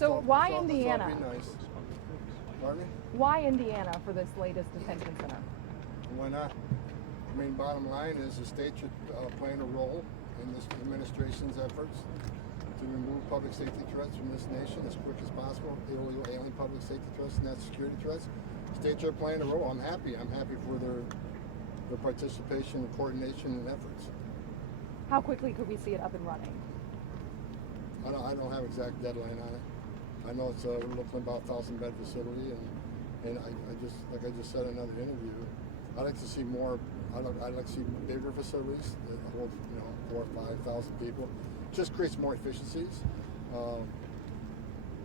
So why Indiana? Be nice. Pardon me? Why Indiana for this latest detention center? Why not? I mean, bottom line is the state should play a role in this administration's efforts to remove public safety threats from this nation as quick as possible, illegal alien public safety threats and national security threats. States are playing a role. I'm happy. I'm happy for their participation, coordination, and efforts. How quickly could we see it up and running? I don't have exact deadline on it. I know it's we're looking at about 1,000-bed facility, and I just, like I just said in another interview, I'd like to see more. I'd like to see bigger facilities that hold 4,000 or 5,000 people. Just creates more efficiencies.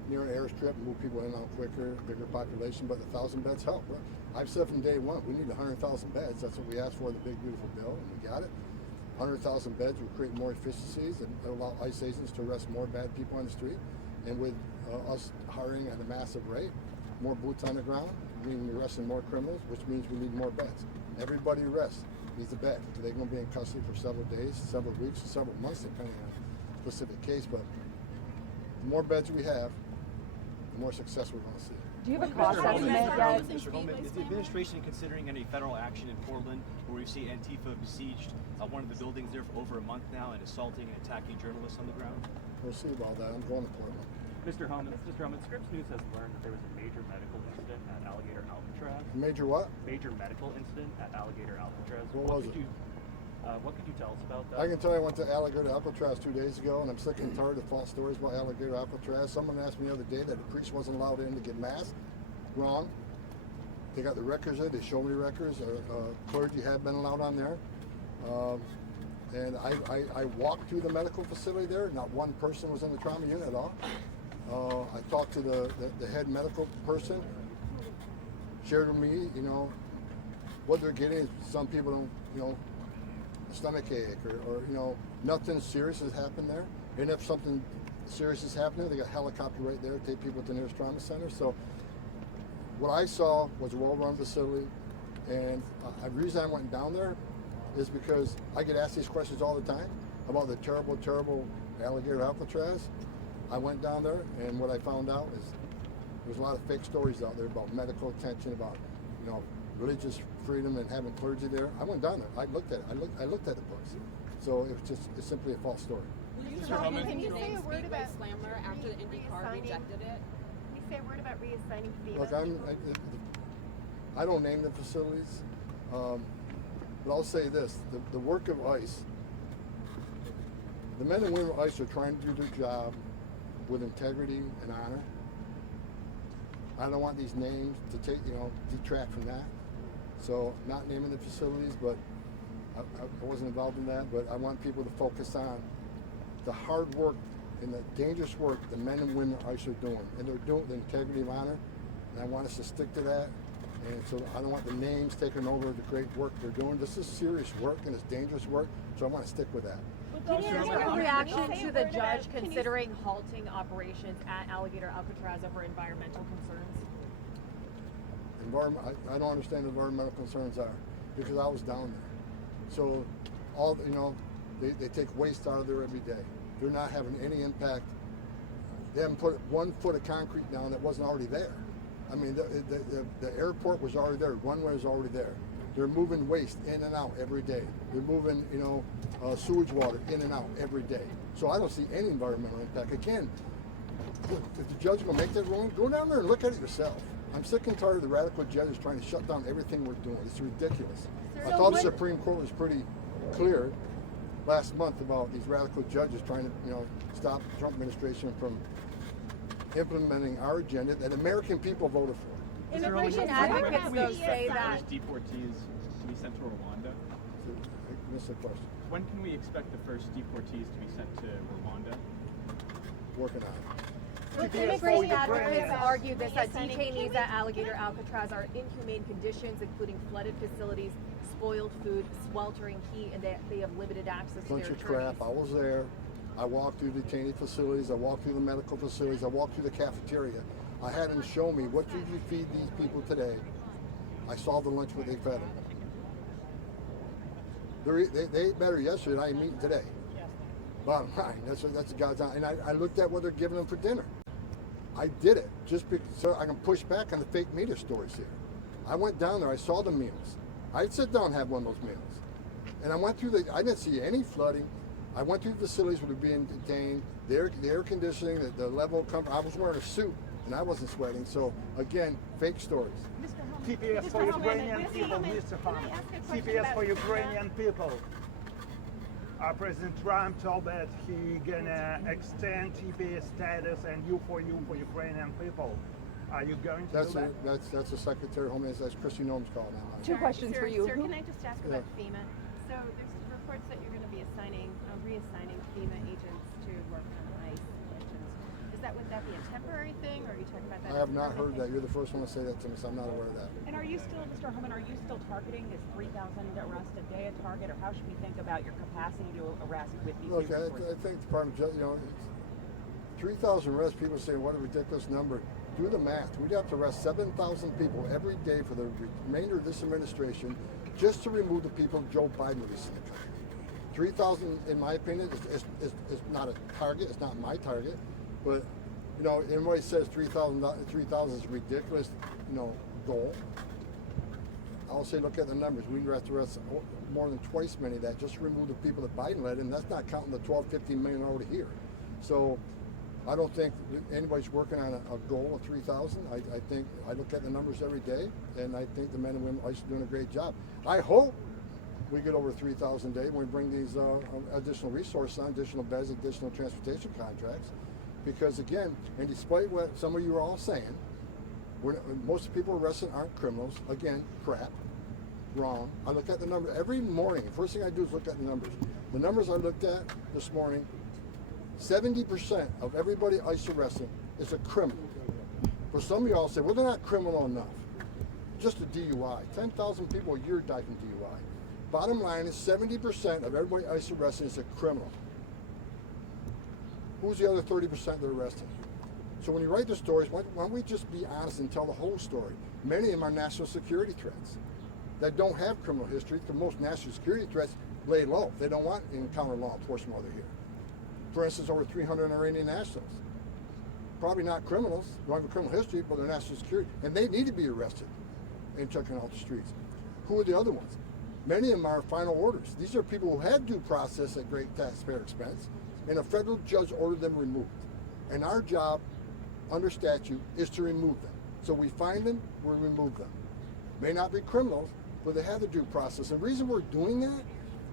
Near an airstrip, move people in and out quicker, bigger population, but 1,000 beds help. I've said from day one, we need 100,000 beds. That's what we asked for in the big beautiful bill, and we got it. 100,000 beds will create more efficiencies and allow ICE agents to arrest more bad people on the street. And with us hiring at a massive rate, more boots on the ground, meaning we're arresting more criminals, which means we need more beds. Everybody arrests needs a bed. They're going to be in custody for several days, several weeks, several months, depending on the specific case. But the more beds we have, the more success we're going to see. Do you have a cost estimate yet? Mr. Homan, is the administration considering any federal action in Portland, where we see Antifa besieged one of the buildings there for over a month now and assaulting and attacking journalists on the ground? We'll see about that. I'm going to Portland. Mr. Homan, Scripps News has learned that there was a major medical incident at Alligator Alcatraz. Major what? Major medical incident at Alligator Alcatraz. What was it? What could you tell us about that? I can tell you I went to Alligator Alcatraz 2 days ago, and I'm sick and tired of false stories about Alligator Alcatraz. Someone asked me the other day that a priest wasn't allowed in to get mass. Wrong. They got the records there. They showed me the records. Clergy had been allowed on there. And I walked through the medical facility there. Not one person was in the trauma unit at all. I talked to the head medical person, shared with me, what they're getting. Some people don't, stomach ache or nothing serious has happened there. And if something serious is happening, they got a helicopter right there to take people to the nearest trauma center. So what I saw was a well-run facility, and the reason I went down there is because I get asked these questions all the time about the terrible, terrible Alligator Alcatraz. I went down there, and what I found out is there's a lot of fake stories out there about medical attention, about religious freedom and having clergy there. I went down there. I looked at it. I looked at the books. So it's simply a false story. Can you say a word about Slammer after the IndyCar rejected it? Can you say a word about reassigning FEMA? Look, I don't name the facilities, but I'll say this: the work of ICE, the men and women of ICE are trying to do their job with integrity and honor. I don't want these names to detract from that. So, not naming the facilities, but I wasn't involved in that. But I want people to focus on the hard work and the dangerous work the men and women of ICE are doing, and they're doing it with integrity and honor. And I want us to stick to that. And so I don't want the names taking over the great work they're doing. This is serious work and it's dangerous work. So I want to stick with that. Can you give a reaction to the judge considering halting operations at Alligator Alcatraz over environmental concerns? I don't understand what environmental concerns are because I was down there. So all they take waste out of there every day. They're not having any impact. They haven't put 1 foot of concrete down that wasn't already there. I mean, the airport was already there. Runway was already there. They're moving waste in and out every day. They're moving, sewage water in and out every day. So I don't see any environmental impact. Again, if the judge is going to make that ruling, go down there and look at it yourself. I'm sick and tired of the radical judges trying to shut down everything we're doing. It's ridiculous. I thought the Supreme Court was pretty clear last month about these radical judges trying to, stop the Trump administration from implementing our agenda that American people voted for. Immigration advocates though say that deportees to be sent to Rwanda. I missed the question. When can we expect the first deportees to be sent to Rwanda? Working on it. Immigration advocates argue this, that detainees at Alligator Alcatraz are in inhumane conditions, including flooded facilities, spoiled food, sweltering heat, and they have limited access to their Bunch of crap. I was there. I walked through detainee facilities. I walked through the medical facilities. I walked through the cafeteria. I had them show me, what did you feed these people today? I saw the lunch what they fed them. They ate better yesterday than I am eating today. Bottom line, that's God's honest. And I looked at what they're giving them for dinner. I did it just because so I can push back on the fake media stories here. I went down there. I saw the meals. I'd sit down and have one of those meals. And I went through I didn't see any flooding. I went through facilities where they're being detained. The air conditioning, the level of comfort. I was wearing a suit and I wasn't sweating. So again, fake stories. TPS for Ukrainian people, Mr. Homan. TPS for Ukrainian people. President Trump told that he gonna extend TPS status and you for Ukrainian people. Are you going to do that? That's the Secretary of Homeland. That's Christy Noem's call now. Two questions for you. Sir, can I just ask about FEMA? So there's reports that you're going to be reassigning FEMA agents to work on ICE missions. Would that be a temporary thing, or are you talking about that? I have not heard that. You're the first one to say that to me, so I'm not aware of that. And are you still, Mr. Homan, targeting this 3,000 arrests a day a target, or how should we think about your capacity to arrest with these Look, new I resources? think the Department of Justice, 3,000 arrests, people say, what a ridiculous number. Do the math. We'd have to arrest 7,000 people every day for the remainder of this administration just to remove the people Joe Biden released in the country. 3,000, in my opinion, is not a target. It's not my target. But, everybody says 3,000 is a ridiculous, goal. I'll say, look at the numbers. We have to arrest more than twice many of that just to remove the people that Biden let in. That's not counting the 12, 15 million already here. So I don't think anybody's working on a goal of 3,000. I think I look at the numbers every day, and I think the men and women are doing a great job. I hope we get over 3,000 a day when we bring these additional resources on, additional beds, additional transportation contracts. Because again, and despite what some of you are all saying, most of the people arrested aren't criminals. Again, crap, wrong. I look at the number every morning. The first thing I do is look at the numbers. The numbers I looked at this morning, 70% of everybody ICE arrested is a criminal. For some of y'all say, well, they're not criminal enough. Just a DUI. 10,000 people a year die from DUI. Bottom line is 70% of everybody ICE arrested is a criminal. Who's the other 30% they're arresting? So when you write the stories, why don't we just be honest and tell the whole story? Many of them are national security threats that don't have criminal history, because most national security threats lay low. They don't want to encounter law enforcement while they're here. For instance, over 300 Iranian nationals. Probably not criminals, don't have a criminal history, but they're national security. And they need to be arrested and taken off the streets. Who are the other ones? Many of them are final orders. These are people who had due process at great taxpayer expense, and a federal judge ordered them removed. And our job under statute is to remove them. So we find them, we remove them. May not be criminals, but they have the due process. And the reason we're doing that,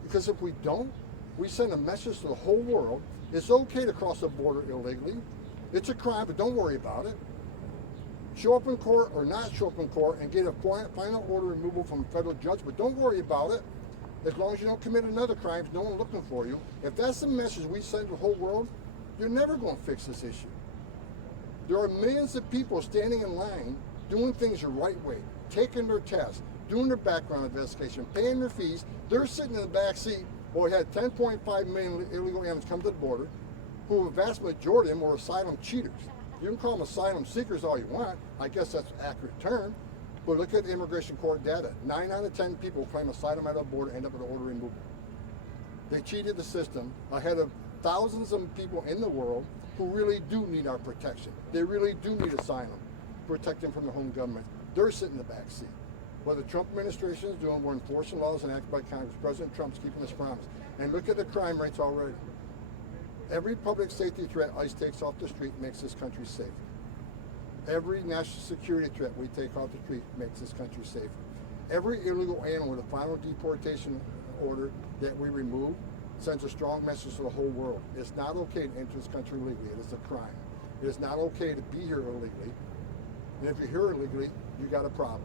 because if we don't, we send a message to the whole world. It's okay to cross the border illegally. It's a crime, but don't worry about it. Show up in court or not show up in court and get a final order removal from a federal judge, but don't worry about it. As long as you don't commit another crime, no one's looking for you. If that's the message we send to the whole world, you're never going to fix this issue. There are millions of people standing in line doing things the right way, taking their tests, doing their background investigation, paying their fees. They're sitting in the back seat. Well, we had 10.5 million illegal aliens come to the border, who a vast majority of them were asylum cheaters. You can call them asylum seekers all you want. I guess that's an accurate term. But look at the immigration court data. 9 out of 10 people who claim asylum at the border end up with an order removal. They cheated the system ahead of thousands of people in the world who really do need our protection. They really do need asylum, protect them from the home government. They're sitting in the back seat. What the Trump administration is doing, we're enforcing laws enacted by Congress. President Trump's keeping his promise. And look at the crime rates already. Every public safety threat ICE takes off the street makes this country safe. Every national security threat we take off the street makes this country safer. Every illegal alien with a final deportation order that we remove sends a strong message to the whole world. It's not okay to enter this country illegally. It is a crime. It is not okay to be here illegally. And if you're here illegally, you got a problem.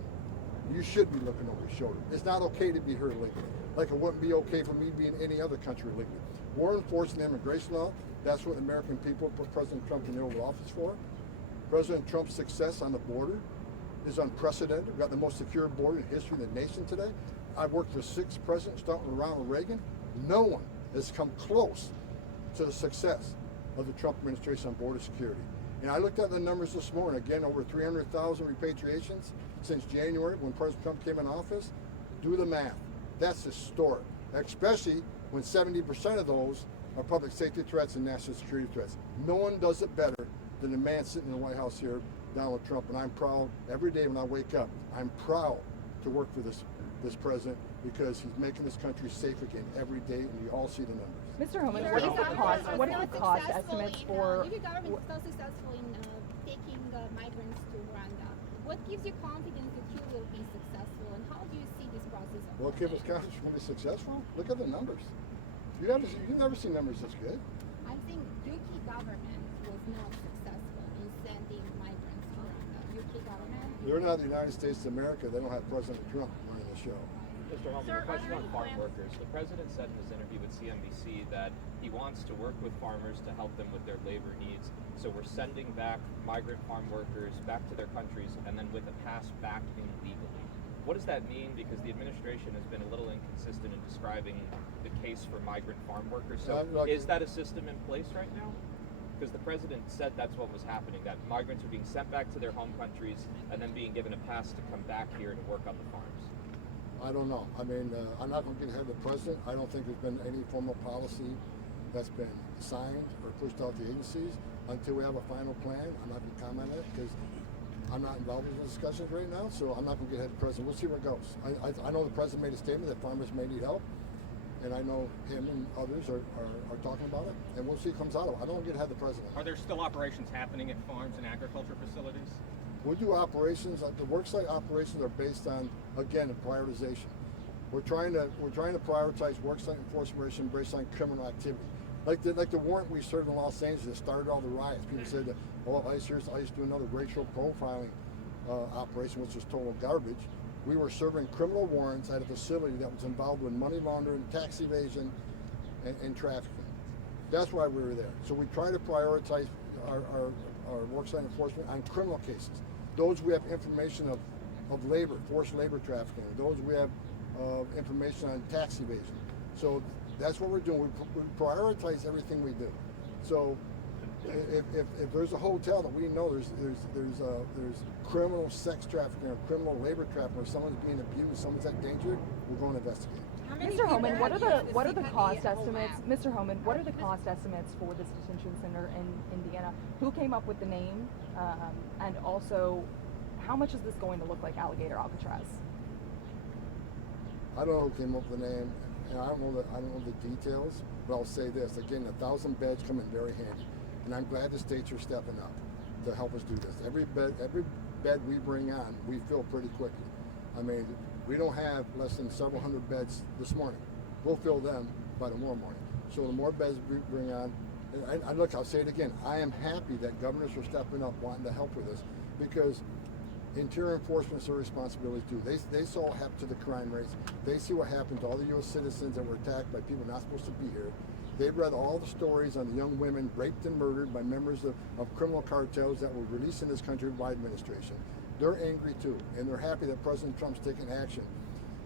You should be looking over your shoulder. It's not okay to be here illegally. Like it wouldn't be okay for me to be in any other country illegally. We're enforcing the immigration law. That's what the American people put President Trump in the Oval Office for. President Trump's success on the border is unprecedented. We've got the most secure border in the history of the nation today. I've worked for 6 presidents, starting with Ronald Reagan. No one has come close to the success of the Trump administration on border security. And I looked at the numbers this morning, again, over 300,000 repatriations since January when President Trump came in office. Do the math. That's historic, especially when 70% of those are public safety threats and national security threats. No one does it better than the man sitting in the White House here, Donald Trump. And I'm proud every day when I wake up. I'm proud to work for this president because he's making this country safe again every day, and you all see the numbers. Mr. Homan, what is the cost? What are the cost estimates for? Your government is so successful in taking migrants to Rwanda. What gives you confidence that you will be successful, and how do you see this process? What gives us confidence we'll be successful? Look at the numbers. You've never seen numbers this good. I think UK government was not successful in sending migrants to Rwanda. UK government. They're not the United States of America. They don't have President Trump running the show. Mr. Homan, Sir, a question are on there farm plans- workers. The president said in his interview with CNBC that he wants to work with farmers to help them with their labor needs. So we're sending back migrant farm workers back to their countries and then with a pass back in legally. What does that mean? Because the administration has been a little inconsistent in describing the case for migrant farm workers. So is that a system in place right now? Because the president said that's what was happening, that migrants are being sent back to their home countries and then being given a pass to come back here to work on the farms. I don't know. I mean, I'm not going to get ahead of the president. I don't think there's been any formal policy that's been signed or pushed out to agencies until we have a final plan. I'm not going to comment on it because I'm not involved in the discussions right now, so I'm not going to get ahead of the president. We'll see where it goes. I know the president made a statement that farmers may need help, and I know him and others are talking about it, and we'll see what comes out of it. I don't want to get ahead of the president. Are there still operations happening at farms and agriculture facilities? We do operations. The worksite operations are based on, again, a prioritization. We're trying to prioritize worksite enforcement based on criminal activity. Like the warrant we served in Los Angeles that started all the riots. People said that, oh, ICE do another racial profiling operation, which was total garbage. We were serving criminal warrants at a facility that was involved with money laundering, tax evasion, and trafficking. That's why we were there. So we try to prioritize our worksite enforcement on criminal cases. Those we have information of labor, forced labor trafficking. Those we have information on tax evasion. So that's what we're doing. We prioritize everything we do. So if there's a hotel that we know there's criminal sex trafficking or criminal labor trafficking, or someone's being abused, someone's at danger, we're going to investigate. Mr. Homan, what are the cost estimates? Mr. Homan, what are the cost estimates for this detention center in Indiana? Who came up with the name, and also, how much is this going to look like Alligator Alcatraz? I don't know who came up with the name, and I don't know the details. But I'll say this again: 1,000 beds come in very handy, and I'm glad the states are stepping up to help us do this. Every bed we bring on, we fill pretty quickly. I mean, we don't have less than several hundred beds this morning. We'll fill them by tomorrow morning. So the more beds we bring on, and look, I'll say it again, I am happy that governors are stepping up wanting to help with this, because interior enforcement is their responsibility too. They saw what happened to the crime rates. They see what happened to all the U.S. citizens that were attacked by people not supposed to be here. They've read all the stories on the young women raped and murdered by members of criminal cartels that were released in this country by administration. They're angry too, and they're happy that President Trump's taking action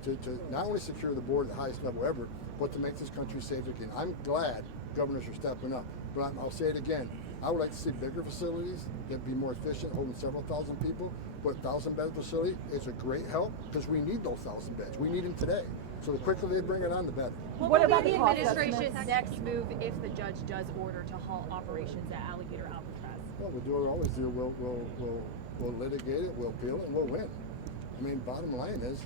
to not only secure the border at the highest level ever, but to make this country safe again. I'm glad governors are stepping up, but I'll say it again. I would like to see bigger facilities that be more efficient, holding several thousand people. But 1,000-bed facility is a great help because we need those 1,000 beds. We need them today. So the quicker they bring it on, the better. What about the administration's next move if the judge does order to halt operations at Alligator Alcatraz? Well, we'll do what we always do. We'll litigate it, we'll appeal it, and we'll win. I mean, bottom line is,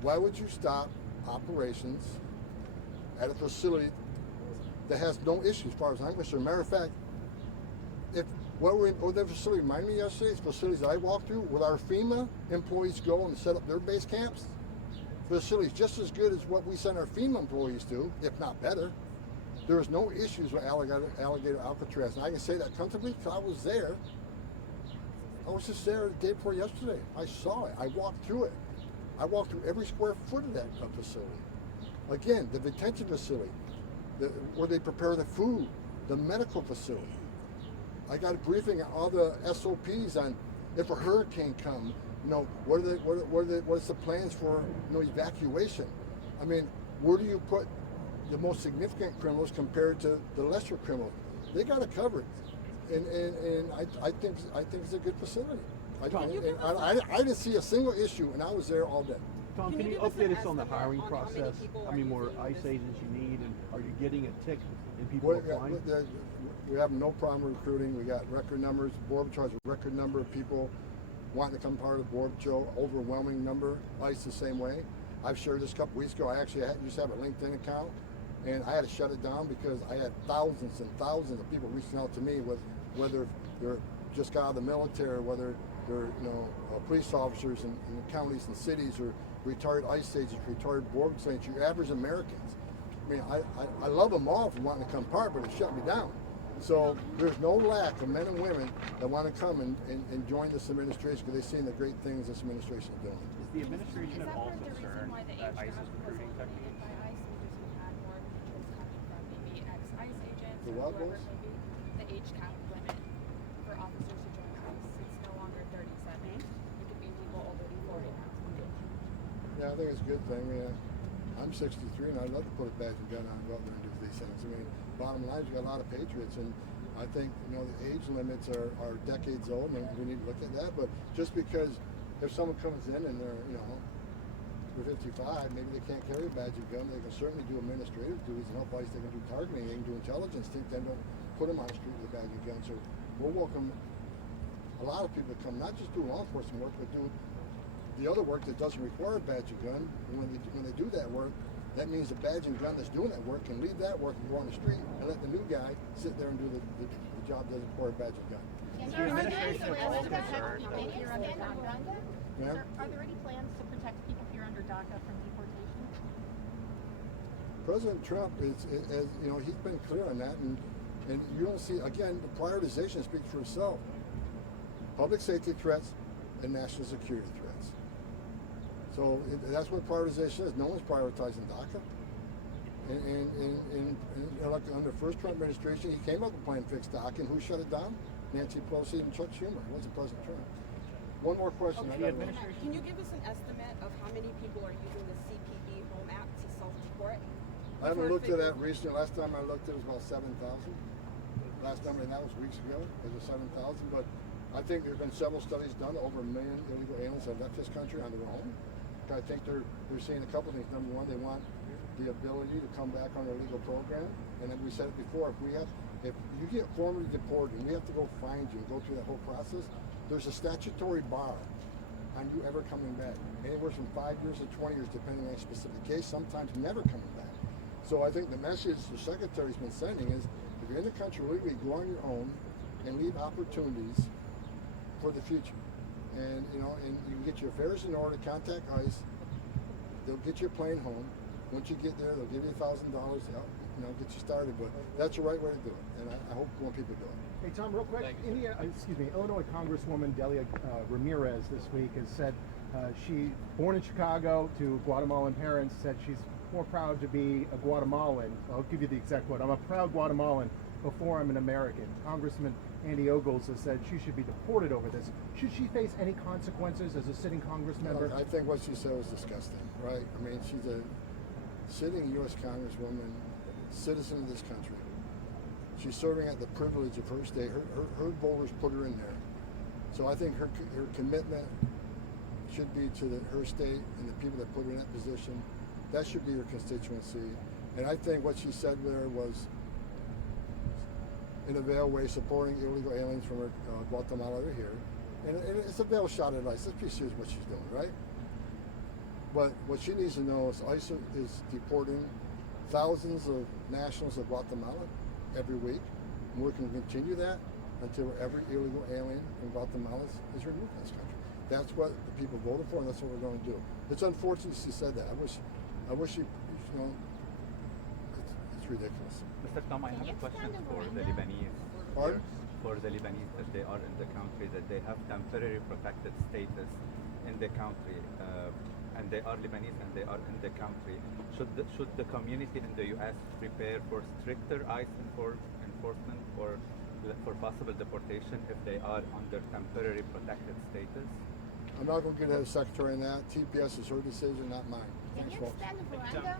why would you stop operations at a facility that has no issue as far as I'm concerned? Matter of fact, what the facility reminded me yesterday, it's facilities I walked through, with our FEMA employees go and set up their base camps. Facilities just as good as what we send our FEMA employees to, if not better. There is no issues with Alligator Alcatraz. And I can say that comfortably because I was there. I was just there the day before yesterday. I saw it. I walked through it. I walked through every square foot of that facility. Again, the detention facility, where they prepare the food, the medical facility. I got a briefing on all the SOPs on if a hurricane comes, what's the plans for evacuation? I mean, where do you put the most significant criminals compared to the lesser criminals? They got it covered, and I think it's a good facility. I didn't see a single issue, and I was there all day. Tom, can you update us on the hiring process? How many more ICE agents you need, and are you getting a tick in people applying? we have no problem recruiting. We got record numbers. Border Patrol has a record number of people wanting to become part of the Border Patrol. Overwhelming number. ICE the same way. I've shared this a couple weeks ago. I actually used to have a LinkedIn account, and I had to shut it down because I had thousands and thousands of people reaching out to me, with whether they're just got out of the military, whether they're police officers in counties and cities, or retired ICE agents, retired Border Patrol agents, your average Americans. I mean, I love them all for wanting to come part, but it shut me down. So there's no lack of men and women that want to come and join this administration because they've seen the great things this administration is doing. Is the administration at all concerned that ICE is recruiting techniques? The what goes? The age cap limit for officers to join ICE. It's no longer 37. It could be people older than 40 now. Yeah, I think it's a good thing. I mean, I'm 63 and I'd love to put a badge and gun on and go out there and do these things. I mean, bottom line is you got a lot of patriots, and I think the age limits are decades old, and we need to look at that. But just because if someone comes in and they're they're 55, maybe they can't carry a badge and gun, they can certainly do administrative duties and help ICE. They can do targeting, they can do intelligence things. Then don't put them on the street with a badge and gun. So we'll welcome a lot of people to come, not just do law enforcement work, but do the other work that doesn't require a badge and gun. And when they do that work, that means the badge and gun that's doing that work can leave that work and go on the street and let the new guy sit there and do the job that doesn't require a badge and gun. Is the administration at all concerned? Are there any plans to protect people here under DACA from deportation? President Trump he's been clear on that, and you don't see, again, the prioritization speaks for itself. Public safety threats and national security threats. So that's what prioritization is. No one's prioritizing DACA. And like under the first Trump administration, he came up with a plan to fix DACA, and who shut it down? Nancy Pelosi and Chuck Schumer. It wasn't President Trump. One more question. Okay. Can you give us an estimate of how many people are using the CPD Home app to self-deport? I haven't looked at that recently. Last time I looked, it was about 7,000. Last time, and that was weeks ago. It was 7,000. But I think there have been several studies done. Over 1 million illegal aliens have left this country on their own. I think they're seeing a couple of things. Number one, they want the ability to come back on their legal program. And then we said it before, if you get formally deported and we have to go find you and go through that whole process, there's a statutory bar on you ever coming back. Anywhere from 5 years to 20 years, depending on a specific case, sometimes never coming back. So I think the message the Secretary's been sending is, if you're in the country legally, go on your own and leave opportunities for the future. And you can get your affairs in order, contact ICE, they'll get your plane home. Once you get there, they'll give you $1,000 to help, get you started. But that's the right way to do it, and I hope more people do it. Hey Tom, real quick, Illinois Congresswoman Delia Ramirez this week has said she, born in Chicago to Guatemalan parents, said she's more proud to be a Guatemalan. I'll give you the exact quote. I'm a proud Guatemalan before I'm an American. Congressman Andy Ogles has said she should be deported over this. Should she face any consequences as a sitting Congress member? I think what she said was disgusting, right? I mean, she's a sitting U.S. Congresswoman, citizen of this country. She's serving at the privilege of her state. Her voters put her in there. So I think her commitment should be to her state and the people that put her in that position. That should be her constituency. And I think what she said there was, in a veiled way, supporting illegal aliens from Guatemala to here. And it's a veiled shot at ICE. Let's be serious what she's doing, right? But what she needs to know is ICE is deporting thousands of nationals of Guatemala every week. And we're going to continue that until every illegal alien in Guatemala is removed from this country. That's what the people voted for, and that's what we're going to do. It's unfortunate she said that. I wish she, it's ridiculous. Mr. Tom, I have a question for the Lebanese. Pardon? For the Lebanese, that they are in the country, that they have temporary protected status in the country, and they are Lebanese and they are in the country. Should the community in the U.S. prepare for stricter ICE enforcement for possible deportation if they are under temporary protected status? I'm not going to get ahead of the Secretary on that. TPS is her decision, not mine. Can you expand to Rwanda?